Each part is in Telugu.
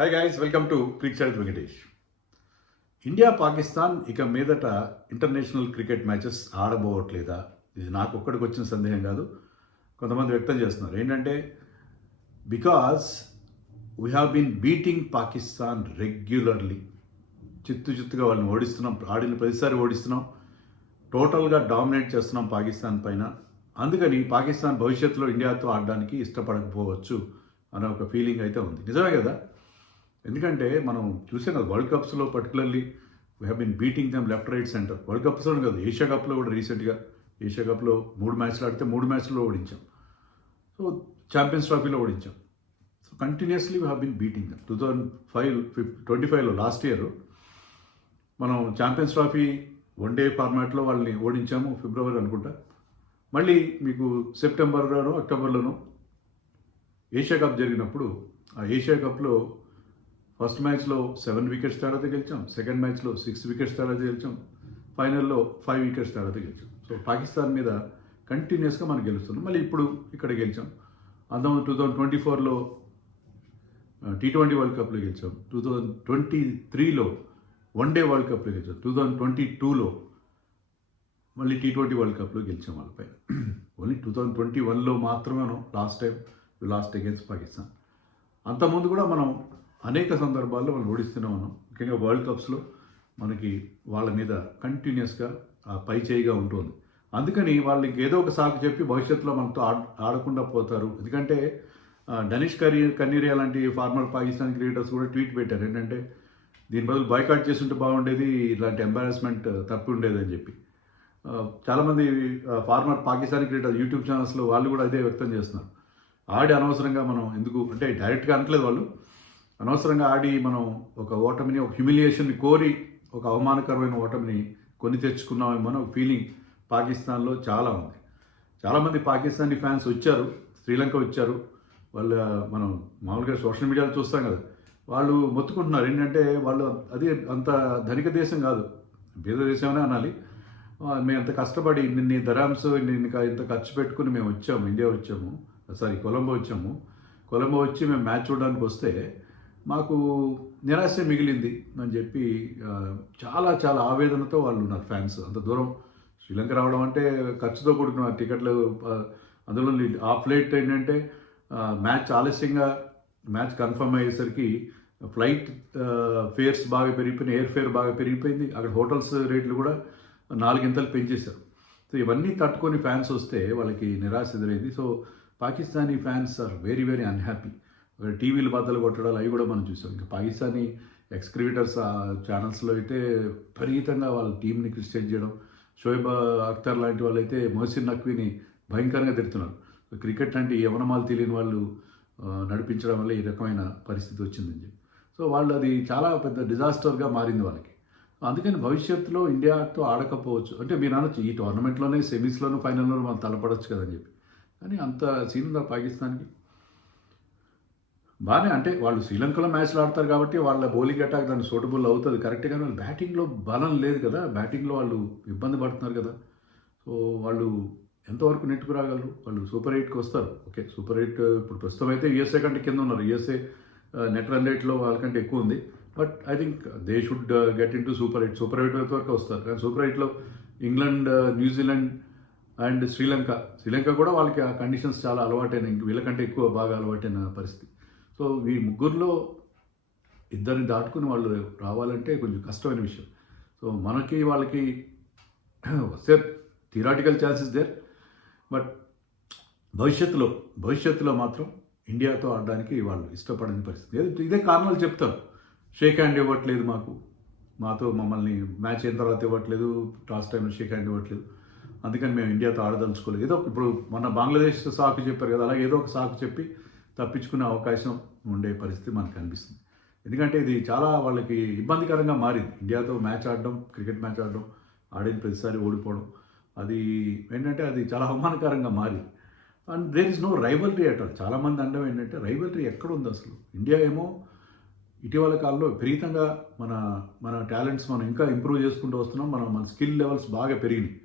Hi guys, welcome to cricket Venkatesh. India Pakistan ఇక మీదట ఇంటర్నేషనల్ క్రికెట్ మ్యాచెస్ ఆడబోవట్లేదా? ఇది నాకు ఒక్కడికి వచ్చిన సందేహం కాదు, కొంతమంది వ్యక్తం చేస్తున్నారు. ఏంటంటే because we have been beating Pakistan regularly. చిత్తుగా వాళ్ళని ఓడిస్తున్నాం, ఆడిన ప్రతిసారి ఓడిస్తున్నాం, టోటల్గా డామినేట్ చేస్తున్నాం పాకిస్తాన్ పైన. అందుకని పాకిస్తాన్ భవిష్యత్తులో ఇండియాతో ఆడడానికి ఇష్టపడకపోవచ్చు అనే ఒక ఫీలింగ్ అయితే ఉంది. నిజమే కదా? ఎందుకంటే మనం చూసాం కదా, వరల్డ్ కప్స్లో particularly we have been beating them left right centre. World కప్స్లో కాదు, ఏషియా కప్లో కూడా రీసెంట్గా ఏషియా కప్లో 3 మ్యాచ్లు ఆడితే 3 మ్యాచ్లో ఓడించాం. సో ఛాంపియన్స్ ట్రోఫీలో ఓడించాం. So continuously we have been beating them. 2025లో లాస్ట్ ఇయర్ మనం ఛాంపియన్స్ ట్రోఫీ వన్డే ఫార్మాట్లో వాళ్ళని ఓడించాము, ఫిబ్రవరి అనుకుంటా. మళ్ళీ మీకు సెప్టెంబర్లోనో అక్టోబర్లోనో ఏషియా కప్ జరిగినప్పుడు ఆ ఏషియా కప్లో ఫస్ట్ మ్యాచ్లో 7 వికెట్స్ తేడాతో గెలిచాం, సెకండ్ మ్యాచ్లో 6 వికెట్స్ తేడాతో గెలిచాం, ఫైనల్లో 5 వికెట్స్ తేడాతో గెలిచాం. సో పాకిస్తాన్ మీద కంటిన్యూస్గా మనం గెలుస్తున్నాం. మళ్ళీ ఇప్పుడు ఇక్కడ గెలిచాం. అంతం 2024లో T20 వరల్డ్ కప్లో గెలిచాం, 2023లో వన్డే వరల్డ్ కప్లో గెలిచాం, 2022లో మళ్ళీ T20 వరల్డ్ కప్లో గెలిచాం వాళ్ళపై. ఓన్లీ 2021లో మాత్రమే last time last against Pakistan. అంతకుముందు కూడా మనం అనేక సందర్భాల్లో వాళ్ళు ఓడిస్తూనే ఉన్నాం. ముఖ్యంగా వరల్డ్ కప్స్లో మనకి వాళ్ళ మీద కంటిన్యూస్గా పై చేయిగా ఉంటుంది. అందుకని వాళ్ళకి ఏదో ఒక సాకు చెప్పి భవిష్యత్తులో మనతో ఆడకుండా పోతారు. ఎందుకంటే డనిష్ కన్నీరియా లాంటి ఫార్మర్ పాకిస్తాన్ క్రికెటర్స్ కూడా ట్వీట్ పెట్టారు. ఏంటంటే దీని బదులు బాయ్కాట్ చేస్తుంటే బాగుండేది, ఇలాంటి ఎంబారాస్మెంట్ తప్పి ఉండేది అని చెప్పి. చాలామంది ఫార్మర్ పాకిస్తాన్ క్రికెటర్ యూట్యూబ్ ఛానల్స్లో వాళ్ళు కూడా అదే వ్యక్తం చేస్తున్నారు. ఆడి అనవసరంగా మనం ఎందుకు, అంటే డైరెక్ట్గా అనట్లేదు వాళ్ళు, అనవసరంగా ఆడి మనం ఒక ఓటమిని, ఒక హ్యూమిలియేషన్ని కోరి ఒక అవమానకరమైన ఓటమిని కొని తెచ్చుకున్నామేమో ఒక ఫీలింగ్ పాకిస్తాన్లో చాలా ఉంది. చాలామంది పాకిస్తానీ ఫ్యాన్స్ వచ్చారు, శ్రీలంక వచ్చారు. వాళ్ళు మనం మామూలుగా సోషల్ మీడియాలో చూస్తాం కదా, వాళ్ళు మొత్తుకుంటున్నారు. ఏంటంటే వాళ్ళు అది అంత ధనిక దేశం కాదు, పేద దేశమనే అనాలి. మేము ఎంత కష్టపడి ఇన్ని దరామ్స్ ఇంత ఖర్చు పెట్టుకుని మేము వచ్చాము, ఇండియా వచ్చాము, కొలంబో వచ్చాము. కొలంబో వచ్చి మేము మ్యాచ్ చూడడానికి వస్తే మాకు నిరాశ మిగిలింది అని చెప్పి చాలా చాలా ఆవేదనతో వాళ్ళు ఉన్నారు ఫ్యాన్స్. అంత దూరం శ్రీలంక రావడం అంటే ఖర్చుతో కూడుకున్న టికెట్లు, అందులో ఆ ఫ్లైట్ ఏంటంటే మ్యాచ్ ఆలస్యంగా మ్యాచ్ కన్ఫర్మ్ అయ్యేసరికి ఫ్లైట్ ఫేర్స్ బాగా పెరిగిపోయినాయి, ఎయిర్ ఫేర్ బాగా పెరిగిపోయింది. అక్కడ హోటల్స్ రేట్లు కూడా 4 ఇంతలు పెంచేశారు. సో ఇవన్నీ తట్టుకొని ఫ్యాన్స్ వస్తే వాళ్ళకి నిరాశ ఎదురైంది. So Pakistani fans are very very unhappy. టీవీలు బద్దలు కొట్టడాలు అవి కూడా మనం చూసాం. ఇంకా పాకిస్తానీ ఎక్స్ క్రికెటర్స్ ఛానల్స్లో అయితే విపరీతంగా వాళ్ళ టీంని క్రిటిసైజ్ చేయడం, షోయబ్ అఖ్తర్ లాంటి వాళ్ళు అయితే మొహసిన్ నఖ్వీని భయంకరంగా తిడుతున్నారు. క్రికెట్ అంటే యవనమాలు తెలియని వాళ్ళు నడిపించడం వల్ల ఈ రకమైన పరిస్థితి వచ్చిందని చెప్పి. సో వాళ్ళు అది చాలా పెద్ద డిజాస్టర్గా మారింది వాళ్ళకి. అందుకని భవిష్యత్తులో ఇండియాతో ఆడకపోవచ్చు. అంటే మీరు అనొచ్చు, ఈ టోర్నమెంట్లోనే సెమీస్లోనూ ఫైనల్లోనూ మనం తలపడవచ్చు కదని చెప్పి. కానీ అంత సీన్ ఉందా పాకిస్తాన్కి? బాగానే, అంటే వాళ్ళు శ్రీలంకలో మ్యాచ్లు ఆడతారు కాబట్టి వాళ్ళ బౌలింగ్ అటాక్ దాన్ని సూటబుల్ అవుతుంది కరెక్ట్. కానీ వాళ్ళు బ్యాటింగ్లో బలం లేదు కదా, బ్యాటింగ్లో వాళ్ళు ఇబ్బంది పడుతున్నారు కదా. సో వాళ్ళు ఎంతవరకు నెట్టుకు రాగలరు? వాళ్ళు సూపర్ 8కి వస్తారు. ఓకే, సూపర్ 8 ఇప్పుడు ప్రస్తుతం అయితే యూఎస్ఏ కంటే కింద ఉన్నారు. యూఎస్ఏ నెట్ రన్ రేట్లో వాళ్ళకంటే ఎక్కువ ఉంది. But I think they should get in to super 8. Super 8 వరకు వస్తారు. కానీ సూపర్ 8లో ఇంగ్లాండ్, న్యూజిలాండ్ అండ్ శ్రీలంక కూడా వాళ్ళకి ఆ కండిషన్స్ చాలా అలవాటైన, వీళ్ళకంటే ఎక్కువ బాగా అలవాటైన పరిస్థితి. సో ఈ ముగ్గురులో ఇద్దరిని దాటుకుని వాళ్ళు రావాలంటే కొంచెం కష్టమైన విషయం. సో మనకి వాళ్ళకి వస్తే థియరాటికల్ ఛాన్సెస్ దేర్. బట్ భవిష్యత్తులో మాత్రం ఇండియాతో ఆడడానికి వాళ్ళు ఇష్టపడని పరిస్థితి. ఇదే కారణాలు చెప్తారు. షేక్ హ్యాండ్ ఇవ్వట్లేదు మాతో, మమ్మల్ని మ్యాచ్ అయిన తర్వాత ఇవ్వట్లేదు, టాస్ టైంలో షేక్ హ్యాండ్ ఇవ్వట్లేదు, అందుకని మేము ఇండియాతో ఆడదలుచుకోలేదు. ఏదో ఇప్పుడు మన బంగ్లాదేశ్ సాకు చెప్పారు కదా, అలాగే ఏదో ఒక సాకు చెప్పి తప్పించుకునే అవకాశం ఉండే పరిస్థితి మనకు అనిపిస్తుంది. ఎందుకంటే ఇది చాలా వాళ్ళకి ఇబ్బందికరంగా మారింది. ఇండియాతో మ్యాచ్ ఆడడం, క్రికెట్ మ్యాచ్ ఆడడం, ఆడిన ప్రతిసారి ఓడిపోవడం, అది ఏంటంటే అది చాలా అవమానకరంగా మారింది. And there is no rivalry at all. చాలామంది అనడం ఏంటంటే రైవల్రీ ఎక్కడుంది అసలు? ఇండియా ఏమో ఇటీవల కాలంలో విపరీతంగా మన టాలెంట్స్ మనం ఇంకా ఇంప్రూవ్ చేసుకుంటూ వస్తున్నాం. మన స్కిల్ లెవెల్స్ బాగా పెరిగినాయి.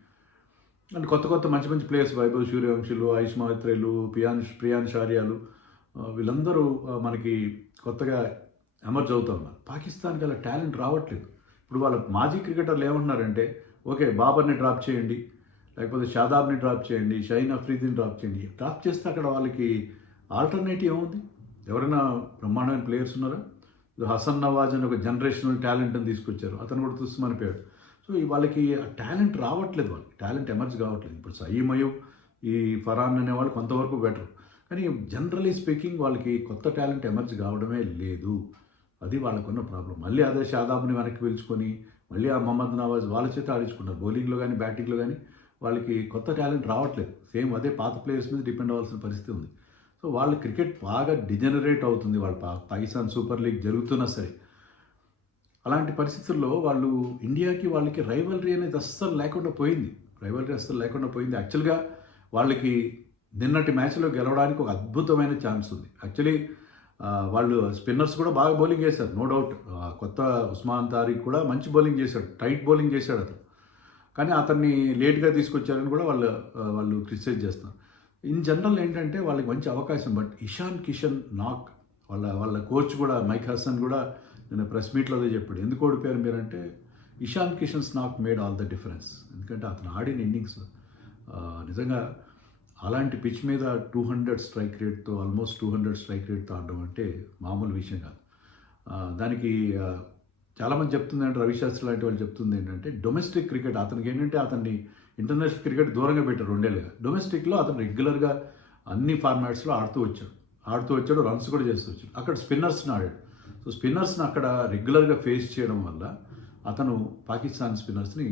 అండ్ కొత్త మంచి ప్లేయర్స్, వైభవ్ సూర్యవంశులు, ఆయుష్ మహత్రేలు, ప్రియాన్ షార్యాలు, వీళ్ళందరూ మనకి కొత్తగా ఎమర్జ్ అవుతూ ఉన్నారు. పాకిస్తాన్కి అలా టాలెంట్ రావట్లేదు. ఇప్పుడు వాళ్ళ మాజీ క్రికెటర్లు ఏమంటున్నారంటే, ఓకే బాబర్ని డ్రాప్ చేయండి, లేకపోతే షాదాబ్ని డ్రాప్ చేయండి, షహీన్ అఫ్రీదిని డ్రాప్ చేయండి. డ్రాప్ చేస్తే అక్కడ వాళ్ళకి ఆల్టర్నేటివ్ ఏముంది? ఎవరైనా బ్రహ్మాండమైన ప్లేయర్స్ ఉన్నారా? హసన్ నవాజ్ అని ఒక జనరేషనల్ టాలెంట్ని తీసుకొచ్చారు, అతను కూడా తుస్సుమనిపోయాడు. సో వాళ్ళకి టాలెంట్ రావట్లేదు, వాళ్ళకి టాలెంట్ ఎమర్జ్ కావట్లేదు. ఇప్పుడు సయీమ్ అయూబ్, ఈ ఫరాన్ అనేవాళ్ళు కొంతవరకు బెటర్, కానీ జనరలీ స్పీకింగ్ వాళ్ళకి కొత్త టాలెంట్ ఎమర్జ్ కావడమే లేదు. అది వాళ్ళకున్న ప్రాబ్లం. మళ్ళీ అదే షాదాబ్ని వెనక్కి పిలుచుకొని మళ్ళీ ఆ మహమ్మద్ నవాజ్ వాళ్ళ చేత ఆడించుకున్నారు. బౌలింగ్లో కానీ బ్యాటింగ్లో కానీ వాళ్ళకి కొత్త టాలెంట్ రావట్లేదు. సేమ్ అదే పాత ప్లేయర్స్ మీద డిపెండ్ అవ్వాల్సిన పరిస్థితి ఉంది. సో వాళ్ళ క్రికెట్ బాగా డిజనరేట్ అవుతుంది. వాళ్ళ పాకిస్తాన్ సూపర్ లీగ్ జరుగుతున్నా సరే అలాంటి పరిస్థితుల్లో వాళ్ళు ఇండియాకి వాళ్ళకి రైవలరీ అనేది అస్సలు లేకుండా పోయింది. యాక్చువల్గా వాళ్ళకి నిన్నటి మ్యాచ్లో గెలవడానికి ఒక అద్భుతమైన ఛాన్స్ ఉంది. యాక్చువల్లీ వాళ్ళు స్పిన్నర్స్ కూడా బాగా బౌలింగ్ చేశారు, నో డౌట్. కొత్త ఉస్మాన్ తారిక్ కూడా మంచి బౌలింగ్ చేశాడు, టైట్ బౌలింగ్ చేశాడు అతను. కానీ అతన్ని లేట్గా తీసుకొచ్చారని కూడా వాళ్ళు క్రిటిసైజ్ చేస్తారు. ఇన్ జనరల్ ఏంటంటే వాళ్ళకి మంచి అవకాశం, బట్ ఇషాన్ కిషన్ నాక్ వాళ్ళ కోచ్ కూడా మైక్ హసన్ కూడా నేను ప్రెస్ మీట్లో అదే చెప్పాడు. ఎందుకు ఓడిపోయారు మీరంటే ఇషాన్ కిషన్స్ నాక్ మేడ్ ఆల్ ద డిఫరెన్స్. ఎందుకంటే అతను ఆడిన ఇన్నింగ్స్ నిజంగా అలాంటి పిచ్ మీద 200 స్ట్రైక్ రేట్తో, ఆల్మోస్ట్ 200 స్ట్రైక్ రేట్తో ఆడడం అంటే మామూలు విషయం కాదు. దానికి చాలామంది చెప్తుంది అంటే, రవిశాస్త్రి లాంటి వాళ్ళు చెప్తుంది ఏంటంటే, డొమెస్టిక్ క్రికెట్ అతనికి ఏంటంటే అతన్ని ఇంటర్నేషనల్ క్రికెట్ దూరంగా పెట్టారు 2 ఏళ్ళుగా. డొమెస్టిక్లో అతను రెగ్యులర్గా అన్ని ఫార్మాట్స్లో ఆడుతూ వచ్చాడు, రన్స్ కూడా చేస్తూ వచ్చాడు. అక్కడ స్పిన్నర్స్ని ఆడాడు. సో స్పిన్నర్స్ని అక్కడ రెగ్యులర్గా ఫేస్ చేయడం వల్ల అతను పాకిస్తాన్ స్పిన్నర్స్ని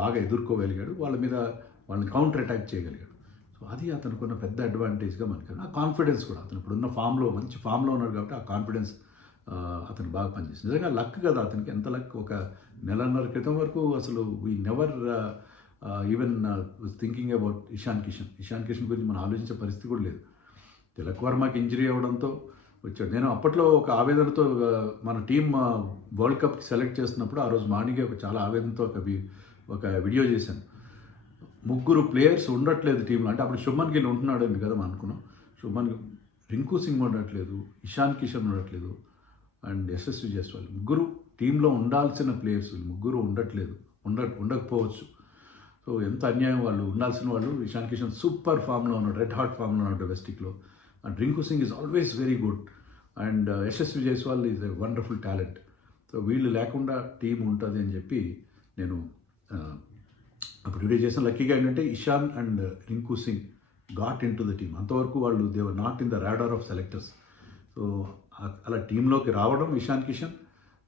బాగా ఎదుర్కోగలిగాడు, వాళ్ళని కౌంటర్ అటాక్ చేయగలిగాడు. సో అది అతనుకున్న పెద్ద అడ్వాంటేజ్గా మనకి. ఆ కాన్ఫిడెన్స్ కూడా అతను ఇప్పుడున్న మంచి ఫామ్లో ఉన్నాడు కాబట్టి ఆ కాన్ఫిడెన్స్ అతను బాగా పనిచేసింది. నిజంగా లక్ కదా అతనికి, ఎంత లక్. ఒక నెలన్నర క్రితం వరకు అసలు we never even thinking about Ishan Kishan గురించి మనం ఆలోచించే పరిస్థితి కూడా లేదు. తిలక్ వర్మకి ఇంజరీ అవ్వడంతో వచ్చాడు. నేను అప్పట్లో ఒక ఆవేదనతో మన టీం వరల్డ్ కప్కి సెలెక్ట్ చేస్తున్నప్పుడు ఆ రోజు మార్నింగే చాలా ఆవేదనతో ఒక వీడియో చేశాను. 3 ప్లేయర్స్ ఉండట్లేదు టీంలో. అంటే అప్పుడు శుభ్మన్ గిల్ ఉంటున్నాడు కదా మనం అనుకున్నాం. రింకు సింగ్ ఉండట్లేదు, ఇషాన్ కిషన్ ఉండట్లేదు, అండ్ యశస్వి జైస్వాల్. 3 టీంలో ఉండాల్సిన ప్లేయర్స్ 3 ఉండకపోవచ్చు. సో ఎంత అన్యాయం. వాళ్ళు ఉండాల్సిన వాళ్ళు. ఇషాన్ కిషన్ సూపర్ ఫామ్లో ఉన్నాడు, రెడ్ హాట్ ఫామ్లో ఉన్నాడు డొమెస్టిక్లో. And Rinku Singh is always very good, and Yashasvi Jaiswal is a wonderful talent. So వీళ్ళు లేకుండా టీం ఉంటుంది అని చెప్పి నేను అప్పుడు వీడియో చేసిన. లక్కీగా ఏంటంటే Ishan and Rinku Singh got in to the team. అంతవరకు వాళ్ళు they were not in the radar of selectors. So అలా టీంలోకి రావడం ఇషాన్ కిషన్.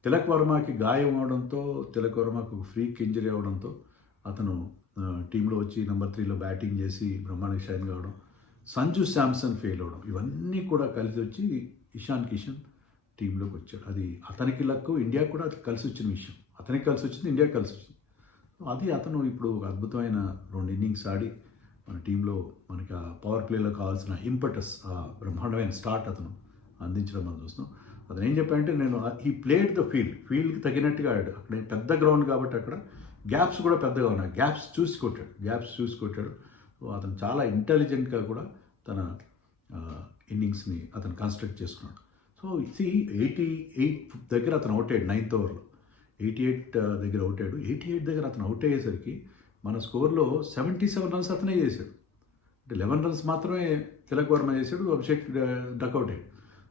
తిలక్ వర్మకి గాయం అవడంతో, తిలక్ వర్మకు ఫ్రీక్ ఇంజరీ అవడంతో అతను టీంలో వచ్చి నెంబర్ 3లో బ్యాటింగ్ చేసి బ్రహ్మాండంగా షైన్ కావడం. సంజు శాంసన్ ఫెయిల్ అవడం, ఇవన్నీ కూడా కలిసి వచ్చి ఇషాన్ కిషన్ టీంలోకి వచ్చాడు. అది అతనికి లక్కు, ఇండియాకి కూడా అది కలిసి వచ్చిన విషయం. అతనికి కలిసి వచ్చింది, ఇండియాకి కలిసి వచ్చింది. అది అతను ఇప్పుడు అద్భుతమైన 2 ఇన్నింగ్స్ ఆడి మన టీంలో మనకి ఆ పవర్ ప్లేలో కావాల్సిన ఇంపటస్, ఆ బ్రహ్మాండమైన స్టార్ట్ అతను అందించడం మనం చూస్తున్నాం. అతను ఏం చెప్పాడంటే, నేను ఈ ప్లేడ్ ద ఫీల్డ్కి తగినట్టుగా ఆడాడు. అక్కడ పెద్ద గ్రౌండ్ కాబట్టి అక్కడ గ్యాప్స్ కూడా పెద్దగా ఉన్నాయి. గ్యాప్స్ చూసి కొట్టాడు. సో అతను చాలా ఇంటెలిజెంట్గా కూడా తన ఇన్నింగ్స్ని అతను కన్స్ట్రక్ట్ చేసుకున్నాడు. సో 88 దగ్గర అతను అవుట్ అయ్యాడు 9th ఓవర్లో. 88 దగ్గర అవుట్ అయ్యాడు. 88 దగ్గర అతను అవుట్ అయ్యేసరికి మన స్కోర్లో 77 రన్స్ అతనే చేశాడు. అంటే 11 రన్స్ మాత్రమే తిలక్ వర్మ చేశాడు, అభిషేక్ డక్అవుట్ అయ్యాడు.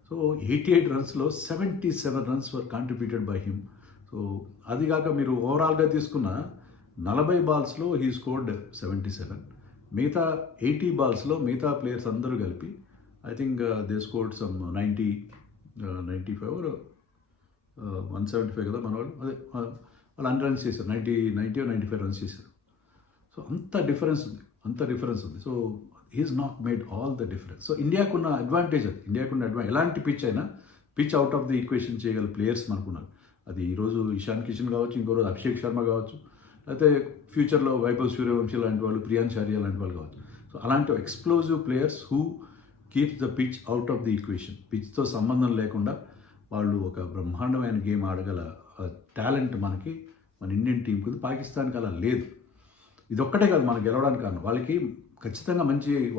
So 88 రన్స్లో 77 runs were contributed by him. So అది కాక మీరు ఓవరాల్గా తీసుకున్న 40 బాల్స్లో హీ స్కోర్డ్ 77. మిగతా 80 బాల్స్లో మిగతా ప్లేయర్స్ అందరూ కలిపి I think they scored some 95 or 175 కదా మన వాళ్ళు. అదే వాళ్ళు 100 రన్స్ చేశారు, 95 రన్స్ చేశారు. సో అంత డిఫరెన్స్ ఉంది. So he's not made all the difference. So ఇండియాకున్న అడ్వాంటేజ్ ఎలాంటి పిచ్ అయినా pitch out of the equation చేయగల ప్లేయర్స్ మనకున్నారు. అది ఈరోజు ఇషాన్ కిషన్ కావచ్చు, ఇంకో రోజు అభిషేక్ శర్మ కావచ్చు, లేకపోతే ఫ్యూచర్లో వైభవ్ సూర్యవంశీ లాంటి వాళ్ళు, ప్రియాన్ చారియా లాంటి వాళ్ళు కావచ్చు. సో అలాంటి explosive players who keeps the pitch out of the equation. పిచ్తో సంబంధం లేకుండా వాళ్ళు ఒక బ్రహ్మాండమైన గేమ్ ఆడగల టాలెంట్ మన ఇండియన్ టీంకి ఉంది. పాకిస్తాన్కి అలా లేదు. ఇది ఒక్కటే కాదు మనకు గెలవడానికి కారణం. వాళ్ళకి ఖచ్చితంగా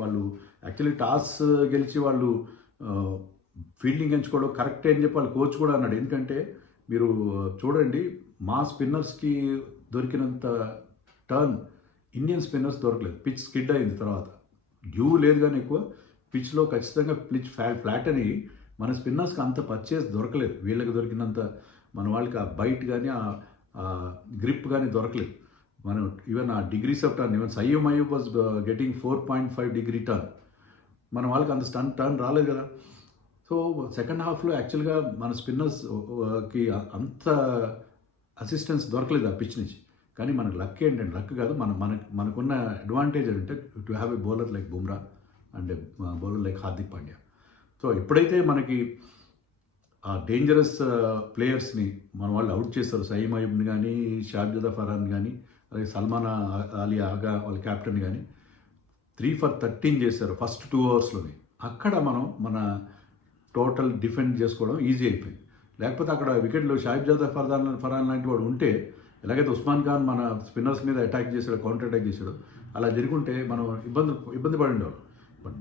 వాళ్ళు యాక్చువల్లీ టాస్ గెలిచి వాళ్ళు ఫీల్డింగ్ ఎంచుకోవడం కరెక్టే అని చెప్పి వాళ్ళ కోచ్ కూడా అన్నాడు. ఎందుకంటే మీరు చూడండి, మా స్పిన్నర్స్కి దొరికినంత టర్న్ ఇండియన్ స్పిన్నర్స్ దొరకలేదు. పిచ్ స్కిడ్ అయింది తర్వాత, డ్యూ లేదు కానీ ఎక్కువ పిచ్లో ఖచ్చితంగా పిచ్ ఫ్లాట్ అని మన స్పిన్నర్స్కి అంత పర్చేస్ దొరకలేదు. వీళ్ళకి దొరికినంత మన వాళ్ళకి ఆ బైట్ కానీ ఆ గ్రిప్ కానీ దొరకలేదు. మనం ఈవెన్ ఆ degrees of turn, even Saim Ayub was getting 4.5 degree turn, మన వాళ్ళకి అంత టర్న్ రాలేదు కదా. సో సెకండ్ హాఫ్లో యాక్చువల్గా మన స్పిన్నర్స్కి అంత అసిస్టెన్స్ దొరకలేదు ఆ పిచ్ నుంచి. కానీ మనకు లక్ ఏంటంటే, లక్ కాదు, మనకున్న అడ్వాంటేజ్ ఏంటంటే to have a bowler like Bumrah and bowler like Hardik Pandya. So ఎప్పుడైతే మనకి ఆ డేంజరస్ ప్లేయర్స్ని మన వాళ్ళు అవుట్ చేస్తారు, సయీం అయ్యూబ్ని కానీ, షాబ్జదా ఫరాన్ కానీ, అలాగే సల్మాన్ అలీ ఆగా వాళ్ళ కెప్టెన్ కానీ 3 for 13 చేశారు ఫస్ట్ 2 ఓవర్స్లోనే. అక్కడ మన టోటల్ డిఫెండ్ చేసుకోవడం ఈజీ అయిపోయింది. లేకపోతే అక్కడ వికెట్లో షాబ్జదా ఫరాన్ లాంటి వాడు ఉంటే, ఎలాగైతే ఉస్మాన్ ఖాన్ మన స్పిన్నర్స్ మీద అటాక్ చేశాడు, కౌంటర్ అటాక్ చేశాడు, అలా జరుగుంటే మనం ఇబ్బంది పడి ఉండేవాడు. బట్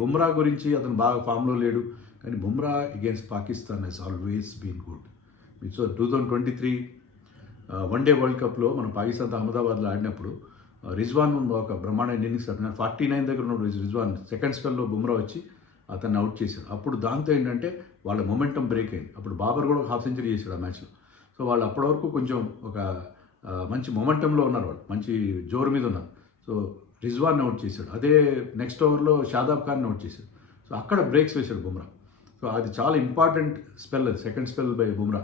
బుమ్రా గురించి అతను బాగా ఫామ్లో లేడు, కానీ Bumrah against Pakistan he's always been good. So 2023 one day world కప్లో మనం పాకిస్తాన్తో అహ్మదాబాద్లో ఆడినప్పుడు రిజ్వాన్ ఒక బ్రహ్మాండ ఇన్నింగ్స్ 49 దగ్గర ఉన్నప్పుడు రిజ్వాన్ సెకండ్ స్పెల్లో బుమ్రా వచ్చి అతన్ని అవుట్ చేశాడు. అప్పుడు దాంతో ఏంటంటే వాళ్ళ మొమెంటం బ్రేక్ అయింది. అప్పుడు బాబర్ కూడా 1/2 సెంచరీ చేశాడు ఆ మ్యాచ్లో. సో వాళ్ళు అప్పటి వరకు కొంచెం ఒక మంచి మొమెంటంలో ఉన్నారు, వాళ్ళు మంచి జోరు మీద ఉన్నారు. సో రిజ్వాన్ అవుట్ చేశాడు. అదే నెక్స్ట్ ఓవర్లో షాదాబ్ ఖాన్ అవుట్ చేశాడు. సో అక్కడ బ్రేక్స్ వేశాడు బుమ్రా. సో అది చాలా important spell, second spell by Bumrah.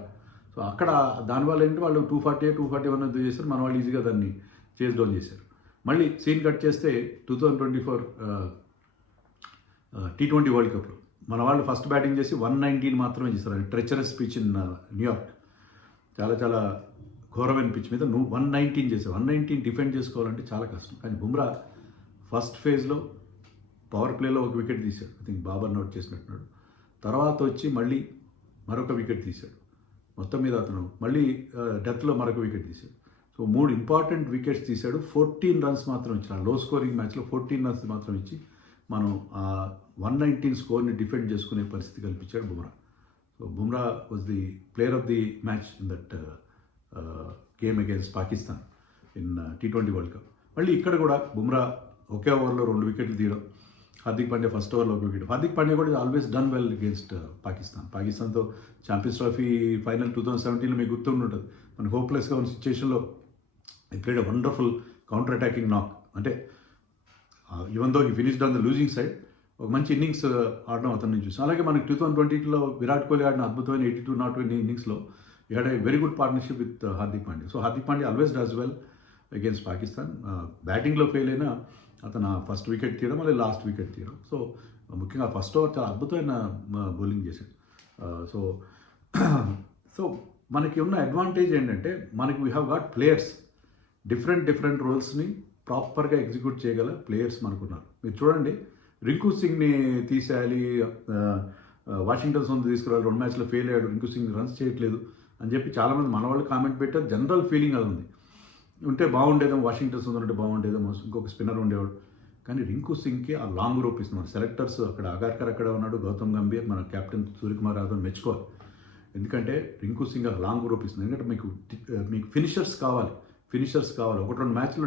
So అక్కడ దానివల్ల ఏంటి, వాళ్ళు 240, 241 చేశారు, మన వాళ్ళు ఈజీగా దాన్ని చేసి డౌన్ చేశారు. మళ్ళీ సీన్ కట్ చేస్తే 2024 T20 వరల్డ్ కప్లో మన వాళ్ళు ఫస్ట్ బ్యాటింగ్ చేసి 119 మాత్రమే చేశారు. అది ట్రెచరస్ పిచ్ ఇన్ న్యూయార్క్, చాలా చాలా ఘోరమైన పిచ్ మీద 119 చేశారు. 119 డిఫెండ్ చేసుకోవాలంటే చాలా కష్టం. కానీ బుమ్రా ఫస్ట్ ఫేజ్లో పవర్ ప్లేలో ఒక వికెట్ తీశాడు, ఐ థింక్ బాబర్ అవుట్ చేసినట్టున్నాడు. తర్వాత వచ్చి మళ్ళీ మరొక వికెట్ తీశాడు. మొత్తం మీద అతను మళ్ళీ డెత్లో మరొక వికెట్ తీశాడు. సో 3 ఇంపార్టెంట్ వికెట్స్ తీశాడు. 14 రన్స్ మాత్రం ఇచ్చాడు. లో స్కోరింగ్ మ్యాచ్లో 14 రన్స్ మాత్రం ఇచ్చి మనం 119 స్కోర్ని డిఫెండ్ చేసుకునే పరిస్థితి కల్పించాడు Bumrah. So Bumrah was the player of the match in that game against Pakistan in T20 world cup. మళ్ళీ ఇక్కడ కూడా బుమ్రా ఒకే ఓవర్లో 2 వికెట్లు తీయడం, హార్దిక్ పాండ్యా ఫస్ట్ ఓవర్లో 1 వికెట్. హార్దిక్ పాండ్యా కూడా ఆల్వేస్ డన్ వెల్ అగేన్స్ట్ పాకిస్తాన్తో ఛాంపియన్స్ ట్రోఫీ ఫైనల్ 2017లో మీకు గుర్తుంటుంది. మన హోప్లెస్గా ఉన్న సిచ్యువేషన్లో ఈ played a wonderful counter attacking నాక్. అంటే even though he finished on the losing side, ఒక మంచి ఇన్నింగ్స్ ఆడడం అతను నుంచి చూసాం. అలాగే మనకి 2022లో విరాట్ కోహ్లీ ఆడిన అద్భుతమైన 82 నాట్ 20 ఇన్నింగ్స్లో he had a very good partnership with Hardik Pandya. So Hardik Pandya always does well against Pakistan. బ్యాటింగ్లో ఫెయిల్ అయినా అతను ఫస్ట్ వికెట్ తీయడం, మళ్ళీ లాస్ట్ వికెట్ తీయడం. సో ముఖ్యంగా ఫస్ట్ ఓవర్ చాలా అద్భుతమైన బౌలింగ్ చేశాడు. సో సో మనకి ఉన్న అడ్వాంటేజ్ ఏంటంటే, మనకి we have got players, different రోల్స్ని ప్రాపర్గా ఎగ్జిక్యూట్ చేయగల ప్లేయర్స్ మనకున్నారు. మీరు చూడండి, రింకు సింగ్ని తీసేయాలి, వాషింగ్టన్ సుందర్ తీసుకురావాలి, 2 మ్యాచ్లో ఫెయిల్ అయ్యాడు, రింకు సింగ్ రన్స్ చేయట్లేదు అని చెప్పి చాలామంది మన వాళ్ళు కామెంట్ పెట్టారు. జనరల్ ఫీలింగ్ అది ఉంది, ఉంటే బాగుండేదేమో, వాషింగ్టన్ సుందర్ ఉంటే బాగుండేదేమో, ఇంకొక స్పిన్నర్ ఉండేవాడు. కానీ రింకు సింగ్కి ఆ లాంగ్ రోప్ ఇస్తున్నారు సెలెక్టర్స్. అక్కడ అగార్కర్ అక్కడ ఉన్నాడు, గౌతమ్ గంభీర్, మన కెప్టెన్ సూర్యకుమార్ యాదవ్ మెచ్చుకోవాలి. ఎందుకంటే రింకు సింగ్ ఆ లాంగ్ రోప్ ఇస్తుంది. ఎందుకంటే మీకు ఫినిషర్స్ కావాలి. 1-2 మ్యాచ్లో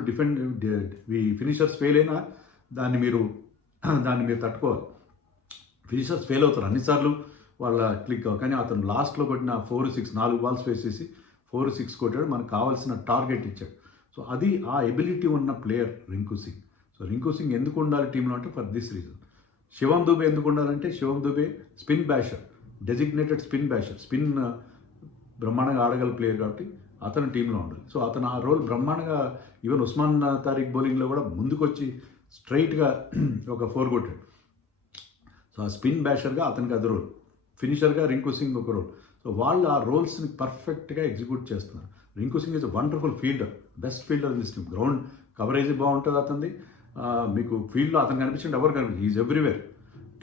ఫినిషర్స్ ఫెయిల్ అయినా దాన్ని మీరు తట్టుకోవాలి. ఫినిషర్స్ ఫెయిల్ అవుతారు అన్నిసార్లు, వాళ్ళ క్లిక్ కావాలి. కానీ అతను లాస్ట్లో కొట్టిన 4-6 4 బాల్స్ వేసేసి 4-6 కొట్టాడు, మనకు కావాల్సిన టార్గెట్ ఇచ్చాడు. సో అది ఆ ఎబిలిటీ ఉన్న ప్లేయర్ రింకు సింగ్. సో రింకు సింగ్ ఎందుకు ఉండాలి టీంలో అంటే for this reason. Shivam Dube ఎందుకు ఉండాలంటే, Shivam Dube spin basher, designated spin basher, spin బ్రహ్మాండంగా ఆడగల ప్లేయర్ కాబట్టి అతను టీంలో ఉండాలి. సో అతను ఆ రోల్ బ్రహ్మాండంగా, ఈవెన్ ఉస్మాన్ తారిక్ బౌలింగ్లో కూడా ముందుకొచ్చి స్ట్రైట్గా ఒక 4 కొట్టాడు. సో ఆ స్పిన్ బ్యాషర్గా అతనికి అది రోల్, ఫినిషర్గా రింకు సింగ్ ఒక రోల్. సో వాళ్ళు ఆ రోల్స్ని పర్ఫెక్ట్గా ఎగ్జిక్యూట్ చేస్తున్నారు. Rinku Singh is a wonderful fielder, best fielder in this team. Ground coverage బాగుంటుంది అతనిది, మీకు ఫీల్డ్లో అతను కనిపించండి, ఎవరు కనిపించింది, ఈజ్ ఎవ్రీవేర్.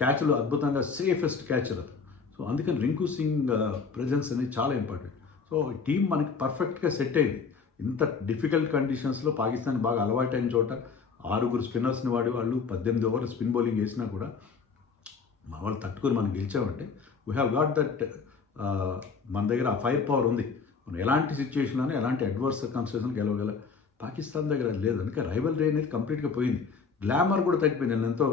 క్యాచ్లు అద్భుతంగా సేఫెస్ట్ క్యాచర్ అతను. సో అందుకని రింకు సింగ్ ప్రెజెన్స్ అనేది చాలా ఇంపార్టెంట్. సో టీం మనకి పర్ఫెక్ట్గా సెట్ అయింది. ఇంత డిఫికల్ట్ కండిషన్స్లో పాకిస్తాన్ బాగా అలవాటైన చోట 6 స్పిన్నర్స్ని వాడి వాళ్ళు 18 ఓవర్లు స్పిన్ బౌలింగ్ వేసినా కూడా మా వాళ్ళు తట్టుకుని మనం గెలిచామంటే వీ హ్యావ్ గాట్ దట్, మన దగ్గర ఆ ఫైర్ పవర్ ఉంది. మనం ఎలాంటి సిచ్యువేషన్లోనే ఎలాంటి అడ్వర్స్ సర్కమ్స్టెన్స్ని గెలవగల. పాకిస్తాన్ దగ్గర అది లేదు. అందుకే రైవల్రీ అనేది కంప్లీట్గా పోయింది. గ్లామర్ కూడా తగ్గిపోయింది. నేను ఎంతో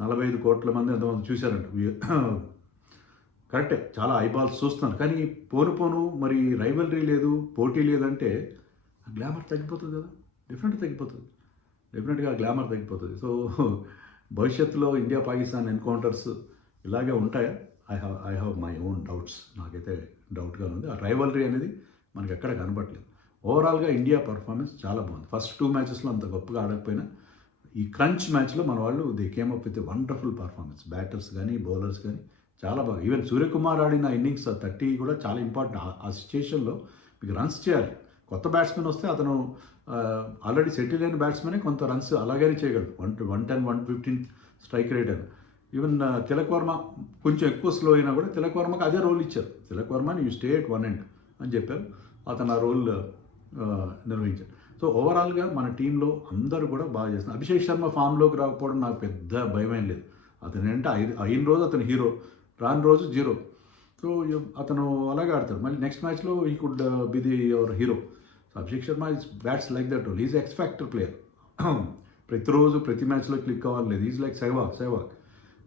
45 కోట్ల మంది ఎంతమంది చూశారంట. కరెక్టే, చాలా ఐబాల్స్ చూస్తున్నాను. కానీ పోను పోను మరి రైవల్రీ లేదు, పోటీ లేదంటే గ్లామర్ తగ్గిపోతుంది కదా, డెఫినెట్గా గ్లామర్ తగ్గిపోతుంది. సో భవిష్యత్తులో ఇండియా పాకిస్తాన్ ఎన్కౌంటర్స్ ఇలాగే ఉంటాయా? I have my own doubts. నాకైతే డౌట్గా ఉంది. ఆ రైవల్రీ అనేది మనకి ఎక్కడ కనబడలేదు. ఓవరాల్గా ఇండియా పర్ఫార్మెన్స్ చాలా బాగుంది. ఫస్ట్ 2 మ్యాచెస్లో అంత గొప్పగా ఆడకపోయినా ఈ క్రంచ్ మ్యాచ్లో మన వాళ్ళు they came up with wonderful performance. Batters కానీ బౌలర్స్ కానీ చాలా బాగా. ఈవెన్ సూర్యకుమార్ ఆడిన ఇన్నింగ్స్ 30 కూడా చాలా ఇంపార్టెంట్. ఆ సిచ్యుయేషన్లో మీకు రన్స్ చేయాలి. కొత్త బ్యాట్స్మెన్ వస్తే అతను ఆల్రెడీ సెటిల్ అయిన బ్యాట్స్మెనే కొంత రన్స్ అలాగనే చేయగలడు. 110, 115 స్ట్రైక్ రేట్ అని. ఈవెన్ తిలక్ వర్మ కొంచెం ఎక్కువ స్లో అయినా కూడా తిలక్ వర్మకి అదే రోల్ ఇచ్చారు. తిలక్ వర్మని యూ స్టే ఎట్ 1 end అని చెప్పారు. అతను ఆ రోల్ నిర్వహించారు. సో ఓవరాల్గా మన టీంలో అందరూ కూడా బాగా చేస్తున్నారు. అభిషేక్ శర్మ ఫామ్లోకి రాకపోవడం నాకు పెద్ద భయమేం లేదు. అతను అంటే అయిన రోజు అతను హీరో, రాని రోజు జీరో. సో అతను అలాగే ఆడతాడు. మళ్ళీ నెక్స్ట్ మ్యాచ్లో he could be the your hero. So Abhishek Sharma is bats like that role. Is X factor player. ప్రతిరోజు ప్రతి మ్యాచ్లో క్లిక్ అవ్వాలి లేదు. Is like Sehwag.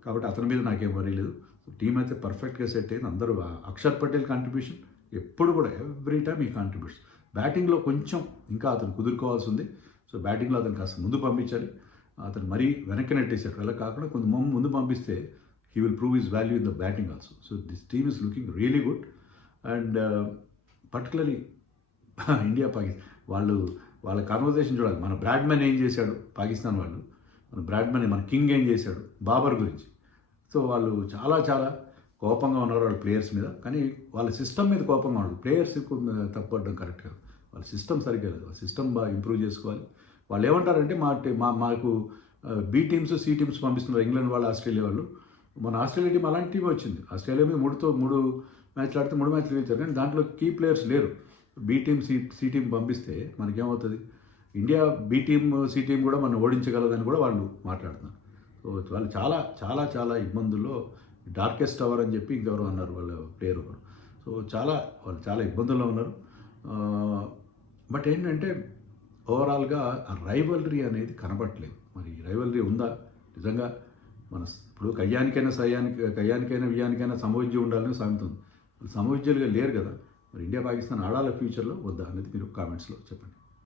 కాబట్టి అతని మీద నాకేం వరీ లేదు. టీం అయితే పర్ఫెక్ట్గా సెట్ అయింది. అందరూ అక్షర్ పటేల్ కాంట్రిబ్యూషన్ ఎప్పుడు కూడా ఎవ్రీ టైమ్ ఈ కాంట్రిబ్యూట్స్. బ్యాటింగ్లో కొంచెం ఇంకా అతను కుదురుకోవాల్సి ఉంది. సో బ్యాటింగ్లో అతను కాస్త ముందు పంపించాలి. అతను మరీ వెనక్కి నెట్టేశారు. అలా కాకుండా కొంచెం ముందు పంపిస్తే he will prove his value in the batting also. So this team is looking really good. And particularly India Pakistan వాళ్ళ కన్వర్జేషన్ చూడాలి. మన బ్రాడ్మెన్ ఏం చేశాడు పాకిస్తాన్ వాళ్ళు, మన కింగ్ ఏం చేశాడు బాబర్ గురించి. సో వాళ్ళు చాలా చాలా కోపంగా ఉన్నారు వాళ్ళ ప్లేయర్స్ మీద. కానీ వాళ్ళ సిస్టమ్ మీద కోపంగా ఉన్నారు. ప్లేయర్స్ తప్పడం కరెక్ట్ కాదు. వాళ్ళ సిస్టమ్ సరిగ్గా లేదు. వాళ్ళ సిస్టమ్ బాగా ఇంప్రూవ్ చేసుకోవాలి. వాళ్ళు ఏమంటారంటే మాకు బి టీమ్స్ సి టీమ్స్ పంపిస్తున్నారు ఇంగ్లాండ్ వాళ్ళు, ఆస్ట్రేలియా వాళ్ళు. మన ఆస్ట్రేలియా టీం అలాంటి టీం వచ్చింది. ఆస్ట్రేలియా మీద 3 మ్యాచ్లు ఆడితే 3 మ్యాచ్లు గెలిచారు. కానీ దాంట్లో కీ ప్లేయర్స్ లేరు. బి టీం సి టీం పంపిస్తే మనకేమవుతుంది? India B team C team కూడా మనం ఓడించగలదని కూడా వాళ్ళు మాట్లాడుతున్నారు. సో వాళ్ళు చాలా చాలా చాలా ఇబ్బందుల్లో, డార్కెస్ట్ అవర్ అని చెప్పి ఇంకెవరో అన్నారు వాళ్ళ ప్లేయర్ ఒకరు. సో వాళ్ళు చాలా ఇబ్బందుల్లో ఉన్నారు. బట్ ఏంటంటే ఓవరాల్గా ఆ రైవల్రీ అనేది కనబడట్లేదు. మరి రైవల్రీ ఉందా నిజంగా? ఇప్పుడు కయ్యానికైనా వియ్యానికైనా సమవిద్య ఉండాలని సామెత ఉంది. వాళ్ళు సమవిద్యలుగా లేరు కదా. మరి ఇండియా పాకిస్తాన్ ఆడాల ఫ్యూచర్లో వద్దా అనేది మీరు కామెంట్స్లో చెప్పండి.